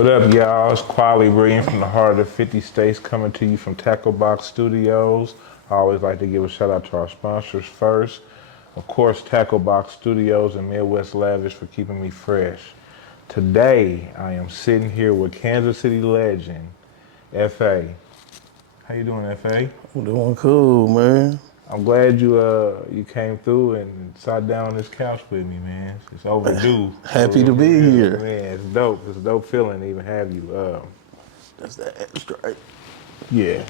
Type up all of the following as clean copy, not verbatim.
What up, y'all? It's Quality Brilliant from the heart of the 50 states coming to you from Tacklebox Studios. I always like to give a shout out to our sponsors first. Of course, Tacklebox Studios and Midwest Lavish for keeping me fresh. Today, I am sitting here with Kansas City legend, F.A. How you doing, F.A.? I'm doing cool, man. I'm glad you came through and sat down on this couch with me, man. It's overdue. Happy to be here. Man, it's dope. It's a dope feeling to even have you. That's the extra, right? Yeah.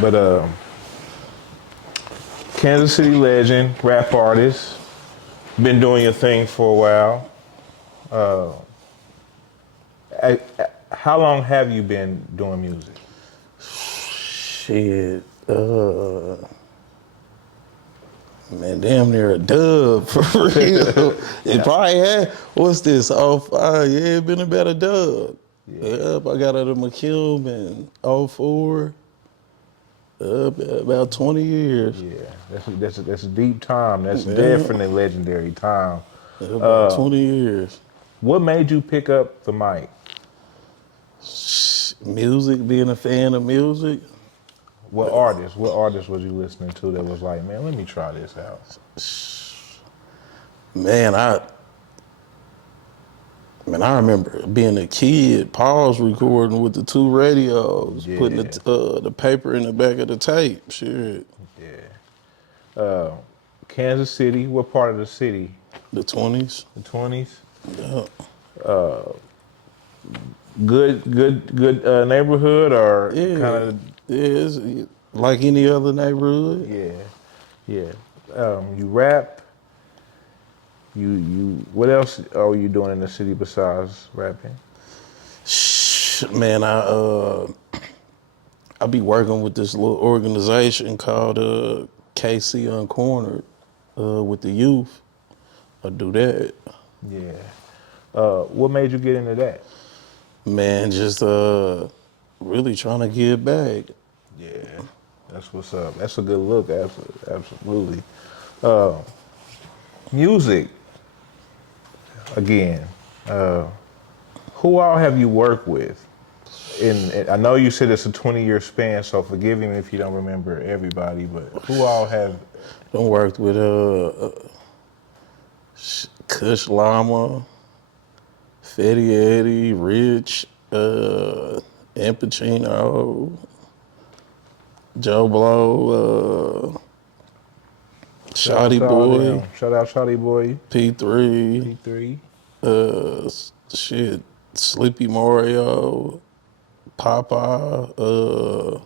But Kansas City legend, rap artist, been doing your thing for a while. How long have you been doing music? Shit, man, damn near a dub for real. It probably had, what's this, 05? Yeah, it been about a dub. Yep, I got out of McCube in 04. About 20 years. Yeah, that's a deep time. That's definitely legendary time. About 20 years. What made you pick up the mic? Music, being a fan of music. What artist was you listening to that was like, man, let me try this out? Man, I remember being a kid, Paul's recording with the two radios, putting the paper in the back of the tape. Shit. Yeah. Kansas City, what part of the city? The 20s. The 20s? Yeah. Good neighborhood or kind of? Yeah, it's like any other neighborhood. Yeah. You rap. You. What else are you doing in the city besides rapping? Man, I be working with this little organization called KC Uncornered with the youth. I do that. Yeah. What made you get into that? Man, just really trying to give back. Yeah, that's what's up. That's a good look, absolutely. Music, again, who all have you worked with? I know you said it's a 20-year span, so forgive me if you don't remember everybody, but who all have? I worked with Kush Lama, Fetty Eddie, Rich, Pacino, Joe Blow, Shotty Boy. Shout out Shotty Boy. P3. Sleepy Mario, Popeye,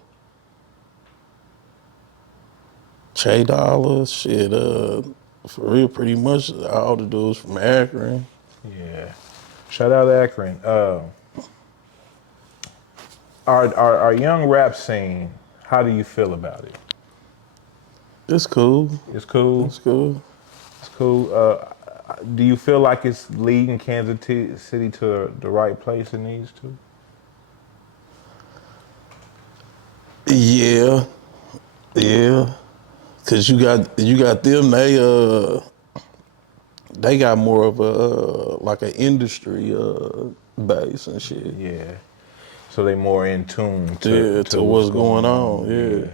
Che Dollar, for real, pretty much all the dudes from Akron. Yeah. Shout out Akron. Our young rap scene, how do you feel about it? It's cool. It's cool? It's cool. It's cool. Do you feel like it's leading Kansas City to the right place it needs to? Yeah. Cause you got them. They got more of a like an industry base and shit. Yeah. So they more in tune to what's going on. Yeah.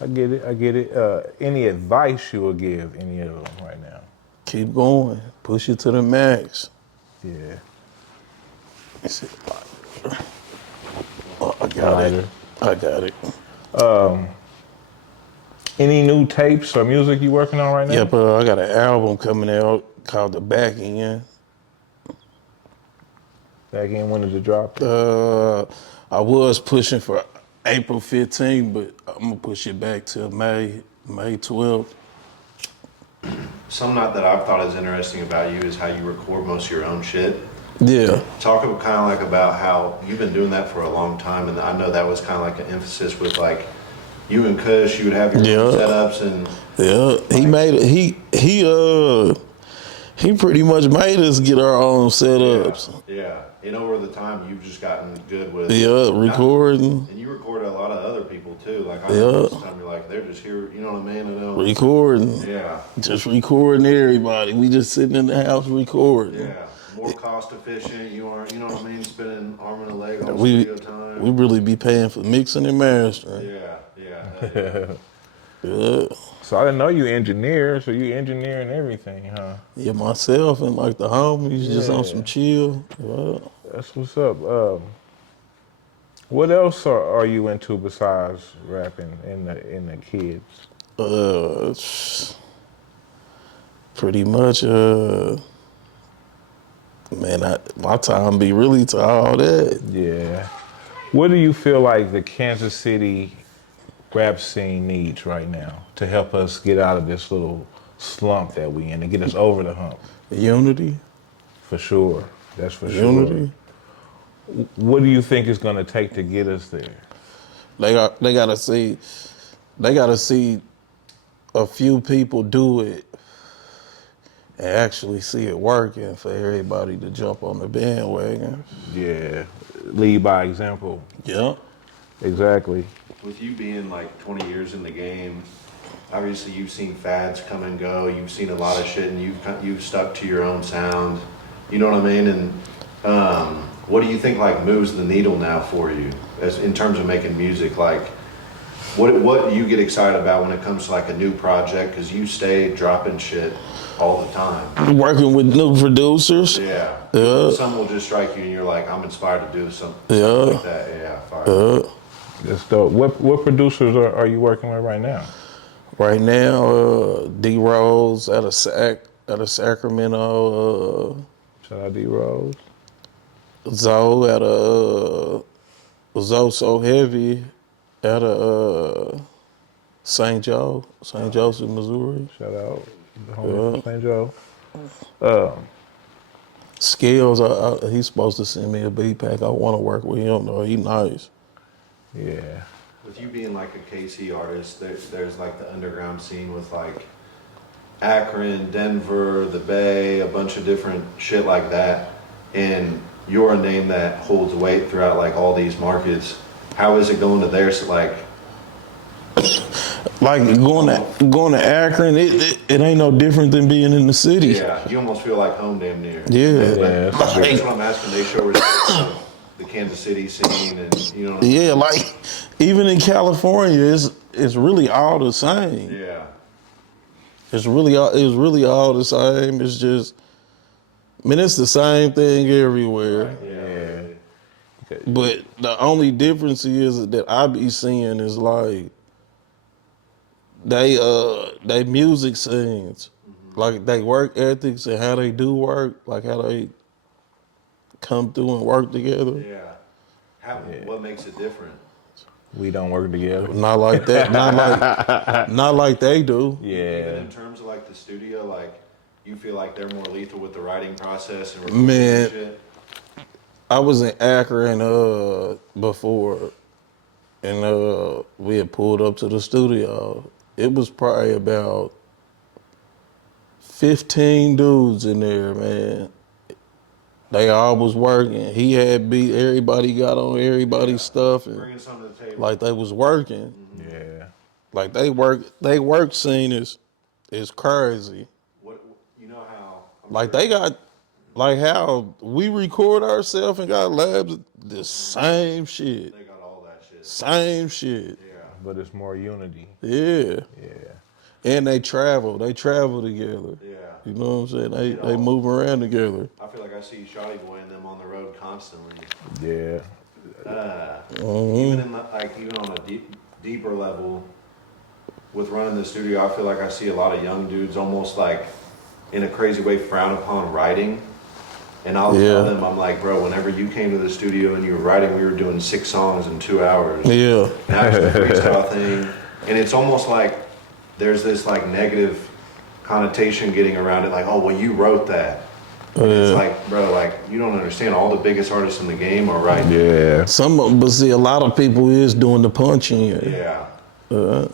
I get it. Any advice you will give any of them right now? Keep going. Push it to the max. Yeah. Oh, I got it. Any new tapes or music you working on right now? Yep, I got an album coming out called The Back End. Back End, when does it drop? I was pushing for April 15th, but I'm gonna push it back to May 12th. Something that I've thought is interesting about you is how you record most of your own shit. Yeah. Talk kind of like about how you've been doing that for a long time, and I know that was kind of like an emphasis with like you and Kush. You would have your own setups and. Yeah, he He pretty much made us get our own setups. Yeah. And over the time, you've just gotten good with Recording. And you record a lot of other people too. Like I know most of the time you're like, they're just here, you know what I mean? I know. Recording. Yeah. Just recording everybody. We just sitting in the house recording. Yeah. More cost efficient. You aren't, you know what I mean? Spending arm and a leg on We studio time. we really be paying for mixing and mastering. Yeah. Yeah. So I didn't know you engineer, so you engineering everything, huh? Yeah, myself and like the homies just on Yeah. some chill. Yeah. That's what's up. What else are you into besides rapping and the kids? Pretty much, man, my time be really to all that. Yeah. What do you feel like the Kansas City rap scene needs right now to help us get out of this little slump that we in and get us over the hump? Unity. For sure. That's for Unity. sure. What do you think is going to take to get us there? They gotta see a few people do it and actually see it working for everybody to jump on the bandwagon. Yeah. Lead by example. Yeah. Exactly. With you being like 20 years in the game, obviously you've seen fads come and go. You've seen a lot of shit, and you've stuck to your own sound. You know what I mean? And what do you think like moves the needle now for you, as in terms of making music? Like, what do you get excited about when it comes to like a new project? Because you stay dropping shit all the time. Working with new producers. Yeah. Yeah. Some will just strike you, and you're like, I'm inspired to do something Yeah. like that. Yeah. Fire. That's dope. What producers are you working with right now? Right now, D Rose out of Sacramento. Shout out D Rose. Zoe out of Zoe So Heavy out of St. Joseph, Missouri. Shout out the homie from St. Joe. Skills, he's supposed to send me a beat pack. I want to work with him though. He nice. Yeah. With you being like a KC artist, there's like the underground scene with like Akron, Denver, the Bay, a bunch of different shit like that. And you're a name that holds weight throughout like all these markets. How is it going to there? So like going to Akron, it ain't no different than being in the city. yeah, you almost feel like home damn near. Yeah. That's what I'm asking. They show respect to the Kansas City scene, and you know. Yeah, like even in California, it's really all the same. Yeah. It's really all the same. It's just, it's the same thing everywhere. Yeah. But the only difference is that I be seeing is like they music scenes, like they work ethics and how they do work, like how they come through and work together. Yeah. What makes it different? We don't work together. Not like that. Not like they do. Even Yeah. in terms of like the studio, like you feel like they're more lethal with the writing process and recording Man. and shit. I was in Akron before, and we had pulled up to the studio. It was probably about 15 dudes in there, man. They all was working. He had beat. Everybody got on everybody's stuff, and Bringing something to the table. like they was working. Yeah. Like they work scene is crazy. What you know how? Like they got, like how we record ourselves and got labs, the same shit. They got all that shit. Same shit. Yeah. But it's more unity. Yeah. Yeah. And they travel together. Yeah. You know what I'm saying? They move around together. I feel like I see Shotty Boy and them on the road constantly. Yeah. Even in even on a deeper level, with running the studio, I feel like I see a lot of young dudes almost like in a crazy way frown upon writing. And I'll tell them, I'm like, bro, whenever you came to the studio and you were writing, we were doing 6 songs in 2 hours. Yeah. Now it's a freestyle thing. And it's almost like there's this like negative connotation getting around it, like, oh, well, you wrote that. It's like, bro, like, you don't understand. All the biggest artists in the game are writing. Yeah. But see, a lot of people is doing the punching. Yeah. For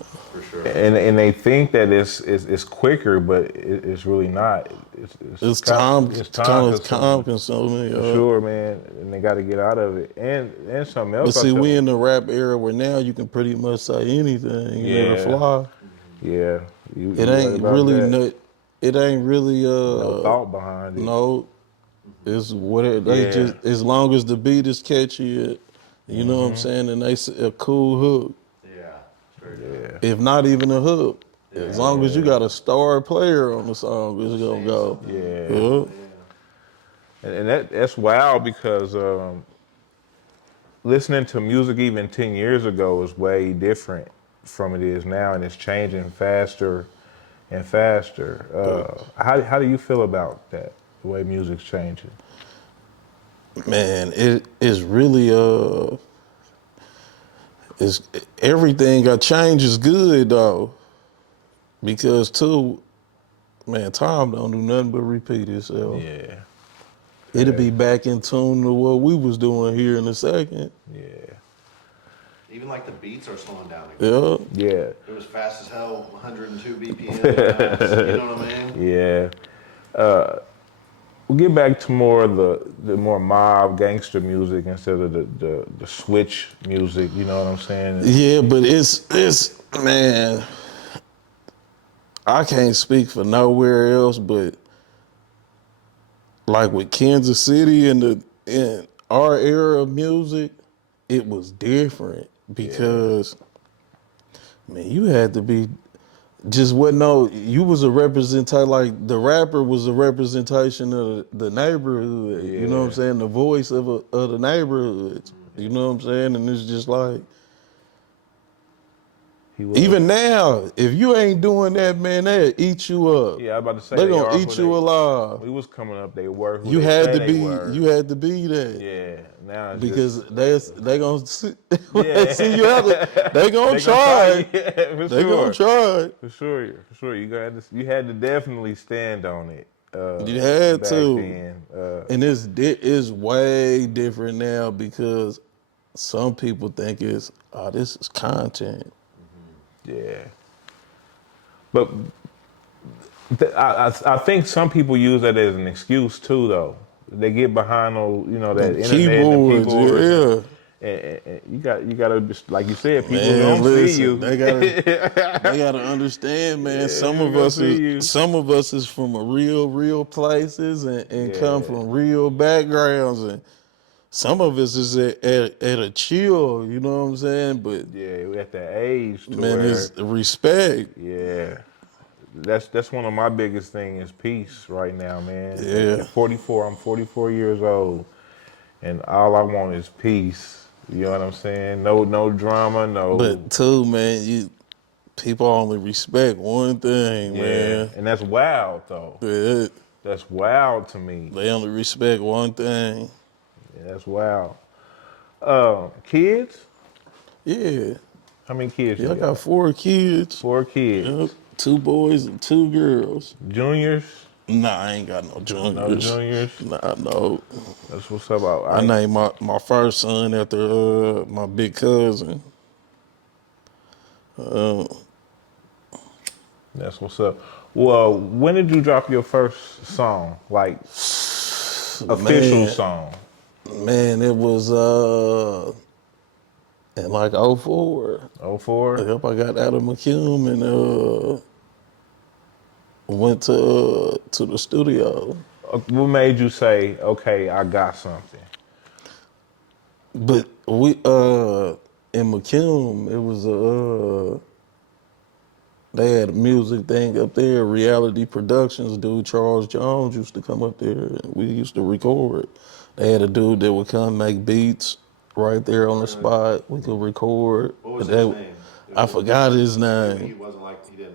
sure. And they think that it's quicker, but it's really not. It's time it's kind time of time consuming. consuming. For sure, man, and they got to get out of it. And something But else I see, tell we them. in the rap era where now you can pretty much say anything and it'll Yeah, fly. yeah, It you right ain't about really that. no, it ain't really No thought behind it. no. It's what they Yeah, just as long as the beat is catchy, you know what I'm saying, and they a cool hook. Yeah, it's very dope. yeah, If not even a hook, Yeah, as long as you yeah, got a star player on the song, it's gonna saying go. something yeah. Yeah. meaningful. Yeah. And that's wild because listening to music even 10 years ago is way different from it is now, and it's changing faster and faster. How do you feel about that, the way music's changing? Man, it is really it's everything got changed is good though. Because too, man, time don't do nothing but repeat itself. Yeah, It'll be facts. back in tune to what we was doing here in a second. Yeah, Even like the beats are slowing down again. Yeah. yeah, It was fast as hell, 102 BPM. You know what I mean? yeah. We'll get back to more of the more mob gangster music instead of the switch music. You know what I'm saying? Yeah, but it's man, I can't speak for nowhere else, but like with Kansas City and in our era of music, it was different Yeah, because man, you had to be just what no, you was a representation like the rapper was a representation of the neighborhood. You know what I'm yeah. saying? The voice of the neighborhoods. You know what I'm saying? And it's just like He was. even now, if you ain't doing that, man, they'll eat you up. Yeah, I was about to say They they gonna are who eat you they. alive. We was coming up. They were who You they had say to they be. were. You had to be that Yeah. Now it's because just. they gonna see, when they Yeah. see you out there, they gonna They gonna try try. you. Yeah, for They gonna sure. try. For sure. For sure. You had to definitely stand on it. You had Back to, then. and it's way different now because some people think it's this is content. Yeah. But I think some people use that as an excuse too, though. They get behind those, that The internet and the keyboards, keyboards, and, yeah. and, and you gotta just like you said, people Man, gonna see listen, you. they gotta understand, man. Yeah, people gonna see you. Some of us is from a real places and come Yeah, from real backgrounds, and some of us is at a chill. You know what I'm saying? But yeah, we at that age to man, where, it's respect. yeah, that's one of my biggest thing is peace right now, man. Yeah, At 44, I'm 44 years old, and all I want is peace. You know what I'm saying? No drama, no. but too, man, people only respect one thing, Yeah, man. and that's wild though. Yeah, That's wild to me. they only respect one thing. Yeah, that's wild. Kids? Yeah, How many kids you yeah. I got got? 4 kids. 4 kids. Yep, 2 boys and 2 girls. Juniors? Nah, I ain't got no No juniors. juniors. Nah, no. That's what's up. I named my first son after my big cousin. That's what's up. Well, when did you drop your first song? Like official Man, song? man, it was in like '04. '04? Yep, I got out of McCumb and went to the studio. What made you say, okay, I got something? But we in McCumb, it was they had a music thing up there, reality productions. Dude Charles Jones used to come up there. And we used to record. They had a dude that would come make beats right there on the spot. We could record. What was And his that- name? I forgot his He name. wasn't like, he didn't.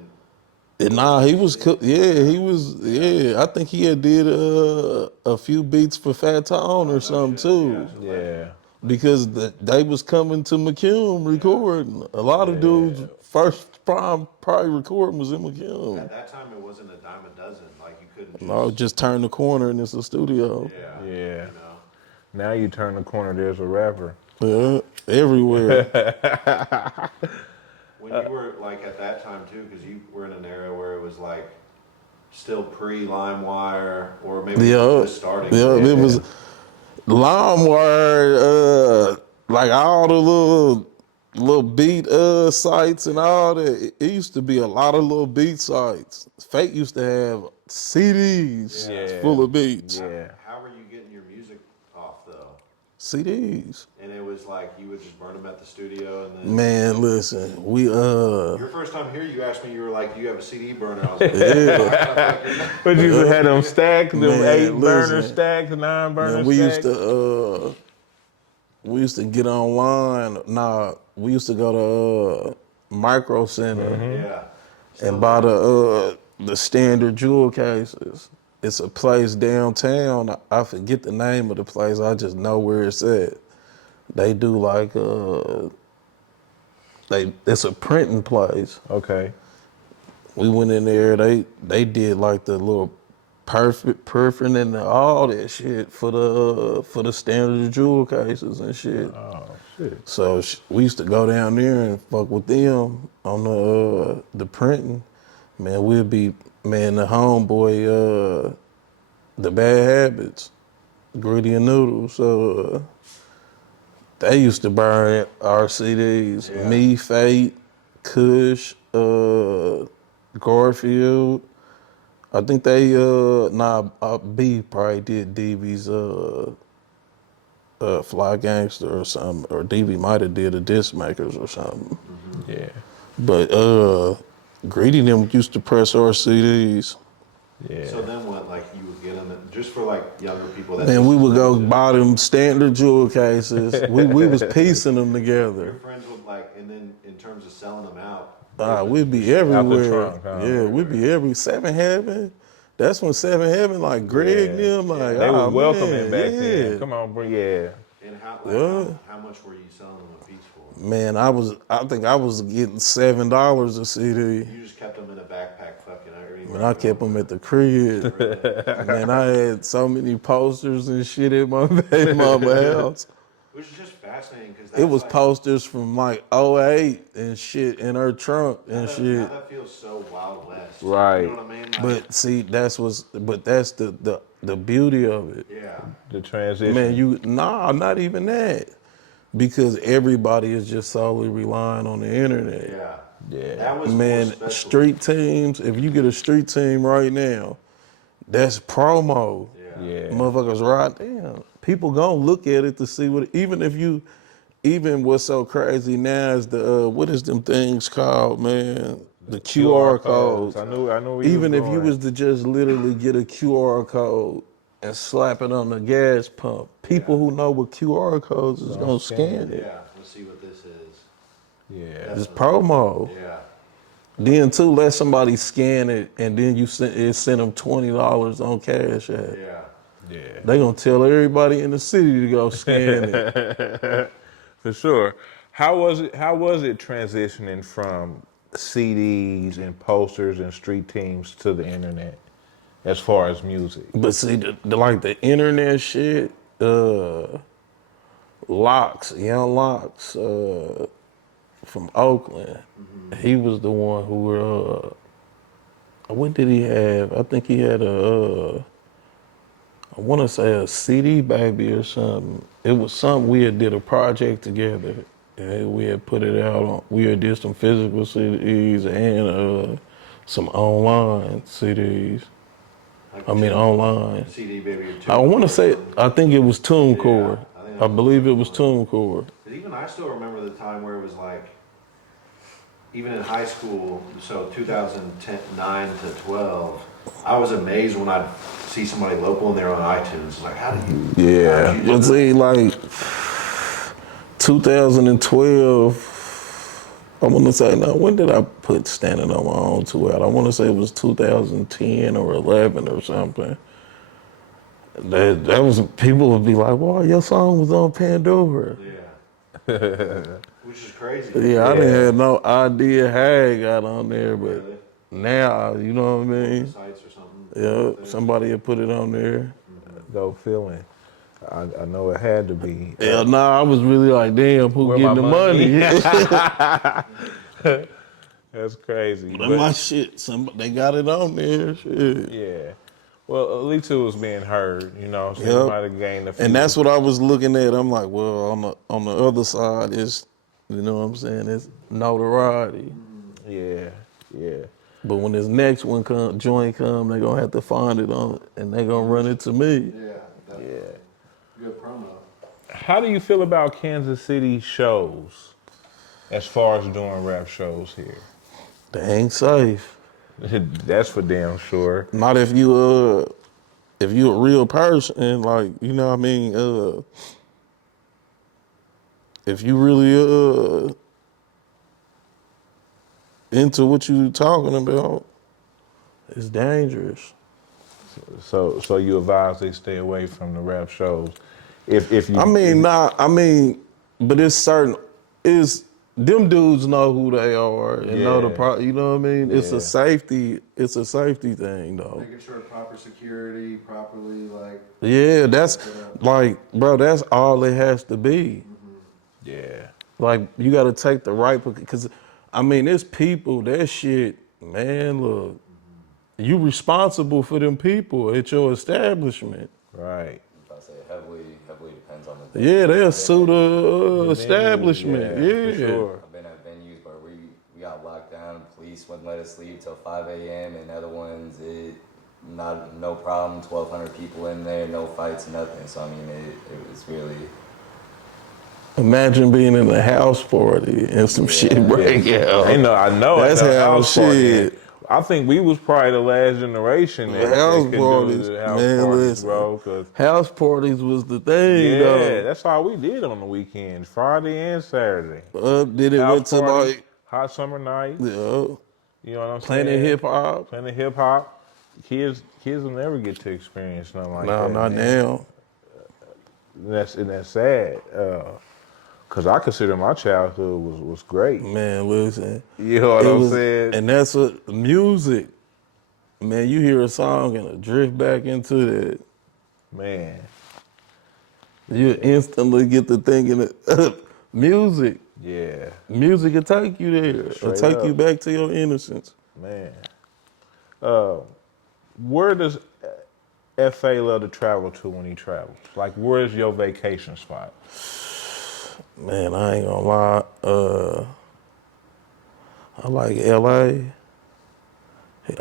And nah, he was yeah, he was yeah. I think he had did a few beats for Fat Tone or something too. Yeah. Because they was coming to McCumb recording. A lot of dudes first probably recording was in McCumb. At that time, it wasn't a dime a dozen. Like, you couldn't just. No, just turn the corner and it's a studio. Yeah. Yeah. You know. Now you turn the corner, there's a rapper. Yeah, everywhere. When you were like at that time too, because you were in an era where it was like still pre-LimeWire, or maybe Yeah, just starting? yeah, it was LimeWire, like all the little beat sites and all that. It used to be a lot of little beat sites. Fate used to have CDs Yeah. full of beats. Yeah. How were you getting your music off though? CDs. And it was like you would just burn them at the studio, and then Man, listen, your first time here, you asked me, you were like, "Do you have a CD burner?" I was like, yeah. But you used to have them stacks, them Man, 8-burner listen. stacks, 9-burner Man, stacks. we used to get online. Nah, we used to go to Micro Center yeah. and buy the standard jewel cases. It's a place downtown. I forget the name of the place. I just know where it's at. They do like it's a printing place. Okay. We went in there. They did like the little perfect and all that shit for the standard jewel cases and shit. Oh shit. So we used to go down there and fuck with them on the printing. Man, we'd be the homeboy, the Bad Habits, Gritty and Noodles. So they used to burn our CDs. Yeah. Me, Fate, Kush, Garfield. I think they B probably did DB's Fly Gangster or something, or DB might have did a Disc Makers or something. Yeah. But Greedy them used to press our CDs. Yeah. So then what? Like you would get them just for like younger people. That And we would go buy them standard jewel cases. we was piecing them Your together. friends would like, and then in terms of selling them out. We'd be everywhere. trunk, huh? Yeah, we'd be every Seven Heaven. That's when Seven Heaven, like Greg Yeah. them, like They oh, was welcoming man, back yeah. then. Come on, bro. Yeah. And how much were you selling them a piece for? Man, I think I was getting $7 a CD. You just kept them in a backpack, fucking. And I kept them at the crib. Man, I had so many posters and shit at my baby mama house. Which is just fascinating because It was posters from like '08 and shit in her trunk and Now shit. that feels so Wild West. Right. You know what I mean? Like, But see, that's the beauty of it. yeah. The transition. Man, not even that. Because everybody is just solely relying on the internet. Yeah. Yeah. That was Man, more special. street teams, if you get a street team right now, that's promo. Yeah. Motherfuckers right down. People gonna look at it to see even what's so crazy now is the what is them things called, man? The QR codes. I knew where Even if you going. was to just literally get a QR code and slap it on the gas pump, people who know what QR codes is gonna scan it. Yeah. Let's see what this is. Yeah. It's promo. Yeah. Then too, let somebody scan it and then you send them $20 on Cash App. Yeah. Yeah. They gonna tell everybody in the city to go scan it. For sure. How was it transitioning from CDs and posters and street teams to the internet as far as music? But see, the internet shit, Young Locks, from Oakland, he was the one who, what did he have? I think he had I want to say a CD baby or something. It was something we had did a project together. And we had put it out on, we had did some physical CDs and some online CDs. Like Online. CD baby. I want to say, I think it was TuneCore. Yeah, I think I that believe it was was TuneCore. But even I still remember the time where it was like, even in high school, so 2009 to 12, I was amazed when I'd see somebody local and they're on iTunes. Like, how do you? Yeah, how'd you do but that? see, like 2012, I want to say, now, when did I put Standing on My Own 2 out? I want to say it was 2010 or 11 or something. That was, people would be like, wow, your song was on Pandora. Yeah. Which is crazy. Yeah, I didn't have no idea how it got on there, but Really? now, you know what I mean? Sites or something. Yeah, somebody had put it on there. Dope feeling. I know it had to be. Yeah, nah, I was really like, damn, who Where getting my the money? money? That's crazy. But my shit, they got it on there. Shit. Yeah. Well, at least it was being heard, you know. So you Yep. might have gained a few. And that's what I was looking at. I'm like, well, on the other side is, you know what I'm saying? It's notoriety. Yeah, yeah. But when this next one joint come, they gonna have to find it on, and they gonna run it to me. Yeah, definitely. Yeah. Good promo. How do you feel about Kansas City shows as far as doing rap shows here? They ain't safe. That's for damn sure. Not if you a real person, like, you know what I mean? If you really into what you talking about, it's dangerous. So you advise they stay away from the rap shows. If you But it's certain, them dudes know who they are and know you know what I mean? It's a safety thing though. Making sure proper security, properly like. Yeah, that's like, bro, that's all it has to be. yeah. Like, you got to take the right, because, I mean, it's people, that shit, man, look, you responsible for them people at your establishment. Right. I say heavily depends on the. Yeah, they'll sue the establishment. For Yeah. sure. I've been at venues where we got locked down. Police wouldn't let us leave till 5 a.m. and other ones, no problem. 1,200 people in there, no fights, nothing. So I mean, it was really. Imagine being in a house party and some shit break out. I know. That's at the how house party, shit. I think we was probably the last generation that House could do parties, the house man, parties, listen. bro. 'Cause House parties was the thing, yeah, though. that's all we did on the weekends, Friday and Saturday. Then it House went to party, like, hot summer nights. yeah, You know what I'm Planet saying? Hip Hop. Planet Hip Hop. Kids will never get to experience nothing like No, that. not man. now. And that's sad. Cause I consider my childhood was great. Man, listen. You know what I'm saying? And that's what music. Man, you hear a song and drift back into that. Man. You instantly get to thinking music. Yeah. Music will take you there. It'll Straight take up. you back to your innocence. Man. Where does FA love to travel to when he travels? Like, where's your vacation spot? Man, I ain't gonna lie. I like LA.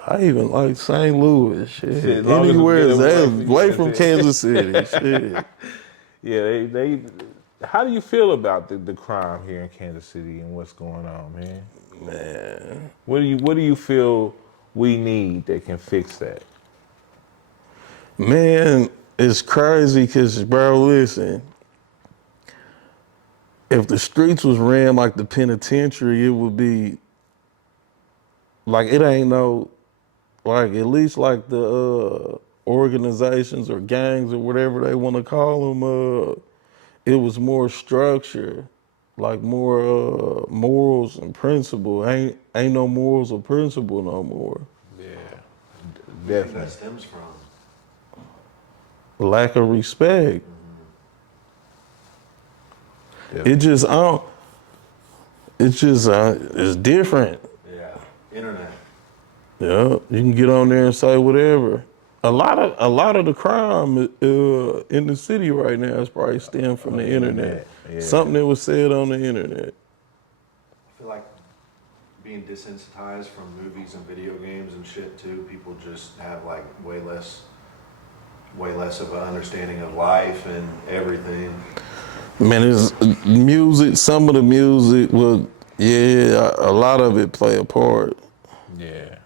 I even like St. Louis. Shit. As long as it's Anywhere good away from Kansas City. Shit. Yeah, they how do you feel about the crime here in Kansas City and what's going on, man? Man. What do you feel we need that can fix that? Man, it's crazy because, bro, listen. If the streets was ran like the penitentiary, it would be like, it ain't no, like, at least like the organizations or gangs or whatever they want to call them, it was more structure, like more morals and principle. Ain't no morals or principle no more. Yeah, Where definitely. that stems from. Lack of respect. Definitely. It just, it's different. Yeah. Internet. Yeah, you can get on there and say whatever. A lot of the crime in the city right now is probably stemmed from the internet. Yeah. Something that was said on the internet. I feel like being desensitized from movies and video games and shit too. People just have like way less of an understanding of life and everything. Man, it's music. Some of the music will, a lot of it play a part. Yeah.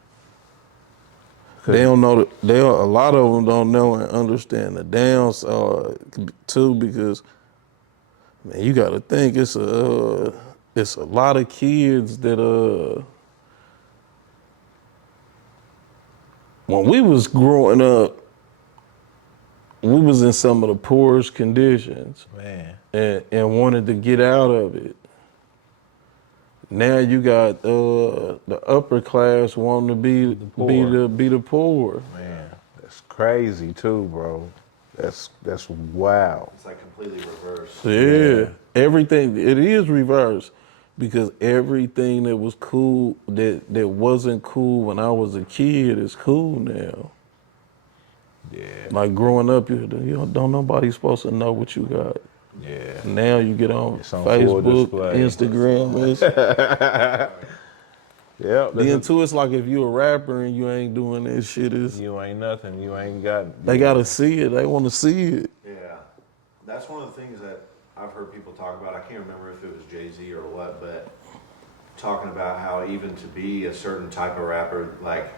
They don't know. A lot of them don't know and understand the downside too, because man, you got to think it's a lot of kids that when we was growing up, we was in some of the poorest conditions, Man. and wanted to get out of it. Now you got the upper class wanting to be the poor. Man, that's crazy too, bro. That's wild. It's like completely reversed. Yeah, everything, it is reversed. because everything that was cool that wasn't cool when I was a kid is cool now. Yeah. Like growing up, you don't nobody supposed to know what you got. Yeah. Now you get on It's on full Facebook, display. Instagram. Yep. Then too, it's like if you a rapper and you ain't doing this shit, You ain't nothing. You ain't got. they gotta see it. They want to see it. Yeah, that's one of the things that I've heard people talk about. I can't remember if it was Jay-Z or what, but talking about how even to be a certain type of rapper, like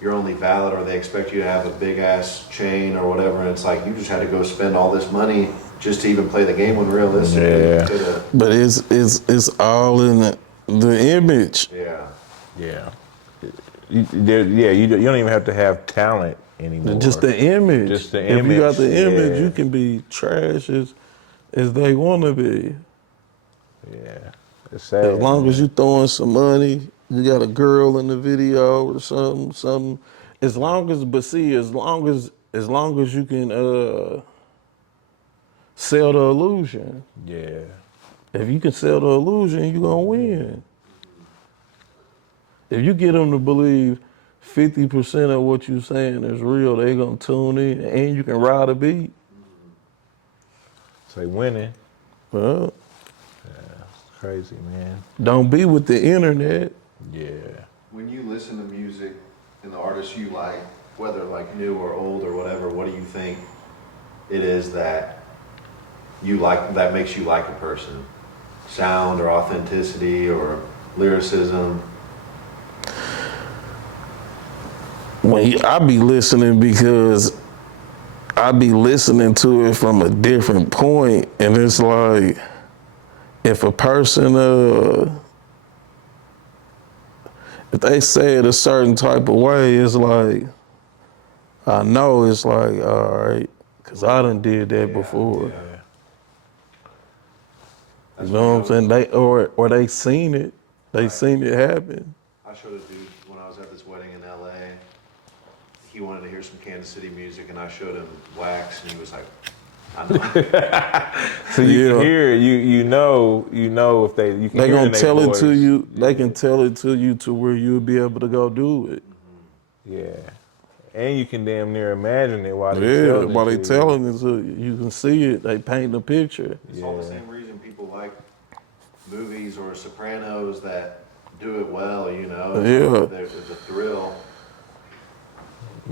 you're only valid, or they expect you to have a big ass chain or whatever, and it's like you just had to go spend all this money just to even play the game, when realistically Yeah. you could've. But it's all in the image. Yeah. Yeah. You don't even have to have talent anymore. Just the image. Just the If you got image, the image, yeah. you can be trash as they want to be. Yeah. It's sad. As long as man. you throwing some money, you got a girl in the video or something. As long as you can sell the illusion. Yeah. If you can sell the illusion, you gonna win. If you get them to believe 50% of what you're saying is real, they gonna tune in, and you can ride a beat. Say winning. Well, It's crazy, man. don't be with the internet. Yeah. When you listen to music and the artists you like, whether like new or old or whatever, what do you think it is that you like, that makes you like a person? Sound or authenticity or lyricism? I be listening because I be listening to it from a different point, and it's like if a person if they say it a certain type of way, it's like I know it's like all right, cause I done did that before. Yeah. That's You know what I'm what saying? They or they seen it. They seen it happen. I showed a dude when I was at this wedding in LA. He wanted to hear some Kansas City music, and I showed him Wax, and he was like, I know. So you Yeah. can hear it. You know if they you can They hear gonna in their tell it to voice. you. They can tell it to you to where you'll be able to go do it. Yeah. And you can damn near imagine it while they Yeah, telling it while they to telling it to you, you can see it. They paint the picture. It's all the same reason people like movies or Sopranos that do it well, you know? It's Yeah. like there's a thrill.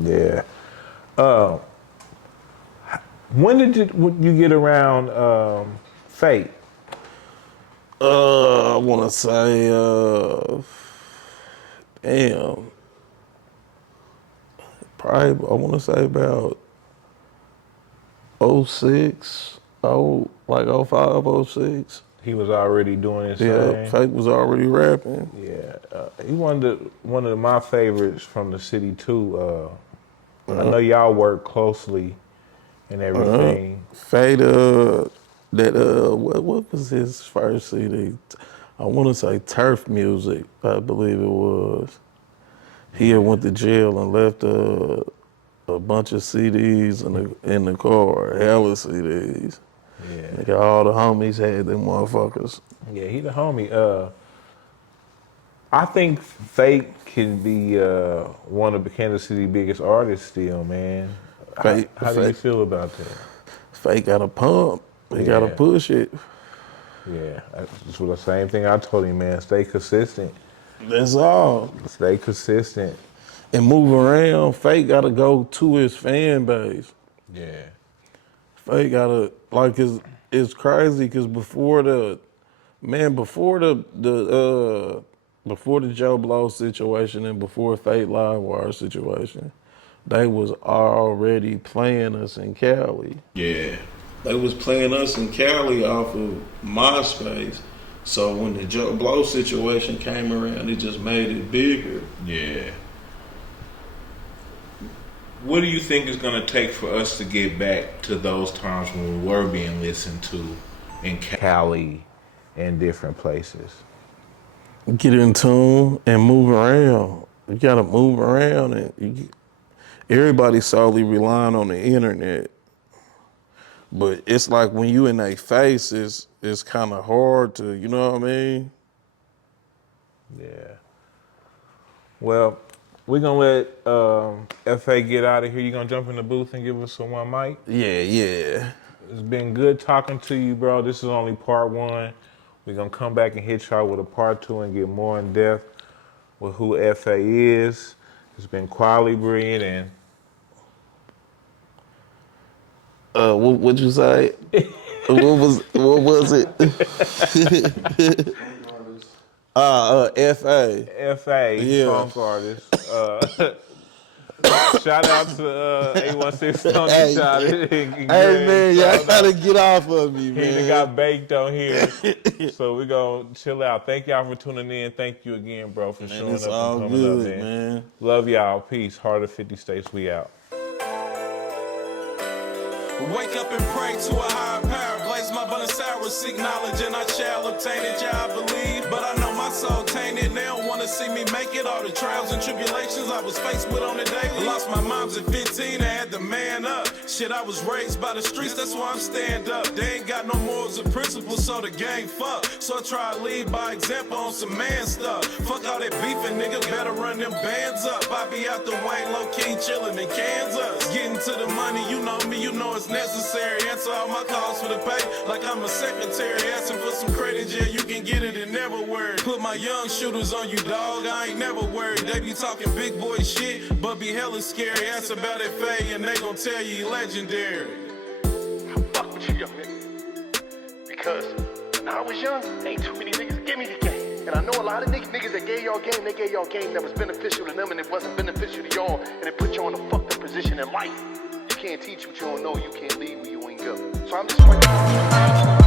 you. Yeah. When did you get around Fate? I want to say, damn, probably I want to say about 06, like 05, 06. He was already doing his Yeah, thing. Fake was already rapping. Yeah, he one of my favorites from the city too. I know y'all work closely and everything. Fade, what was his first CD? I want to say Turf Music, I believe it was. He had went to jail and left a bunch of CDs in the car, hella CDs. Yeah, Nigga, all the homies had them motherfuckers. yeah, he the homie. I think Fate can be one of the Kansas City biggest artists still, man. Fate- How do you Fate- feel about that? Fake got to pump. They got to Yeah. push it. Yeah, that's the same thing I told him, man. Stay consistent. That's all. Stay consistent. And move around. Fake got to go to his fan base. Yeah. Fake got to, like, it's crazy because before the Joe Blow situation and before Fate Livewire situation, they was already playing us in Cali. Yeah. They was playing us in Cali off of MySpace. So when the Joe Blow situation came around, it just made it bigger. Yeah. What do you think is going to take for us to get back to those times when we were being listened to in Cali and different places? Get in tune and move around. You gotta move around, and everybody's solely relying on the internet. But it's like when you in their face, it's kind of hard to, you know what I mean? Yeah. Well, we're gonna let FA get out of here. You gonna jump in the booth and give us some one mic? Yeah. It's been good talking to you, bro. This is only part one. We're gonna come back and hit y'all with a part two and get more in depth with who FA is. It's been quality breed and What you say? what was it? FA. FA, Yeah. funk artist. Shout out to A16 Tony Hey, Shot. Hey man, y'all gotta get off of me, He man. got baked on here. So we're gonna chill out. Thank y'all for tuning in. Thank you again, bro, for showing It's up all and coming good, up, man. man. Love y'all. Peace. Heart of 50 States. We out. Wake up and pray to a higher power. Blaze my bun and sour, seek knowledge and I shall obtain it. Yeah, I believe, but I know my soul tainted. They don't wanna see me make it. All the trials and tribulations I was faced with on the daily. Lost my moms at 15, I had to man up. Shit, I was raised by the streets, that's why I'm stand up. They ain't got no morals or principles, so the gang fuck. So I try to lead by example on some man stuff. Fuck all that beefing, nigga, better run them bands up. I be out the Wayne, low-key chillin' in Kansas. Getting to the money, you know me, you know it's necessary. Answer all my calls for the pay, like I'm a secretary. Asking for some credit, yeah, you can get it and never worry. Put my young shooters on you, dog, I ain't never worried. They be talking big boy shit, but be hella scary. Ask about FA and they gon' tell you he legendary. I fuck with you, young nigga. Because when I was young, ain't too many niggas give me the game. And I know a lot of niggas that gave y'all game, they gave y'all game that was beneficial to them and it wasn't beneficial to y'all, and it put you in a fucked up position in life. You can't teach what you don't know, you can't lead where you ain't go. So I'm just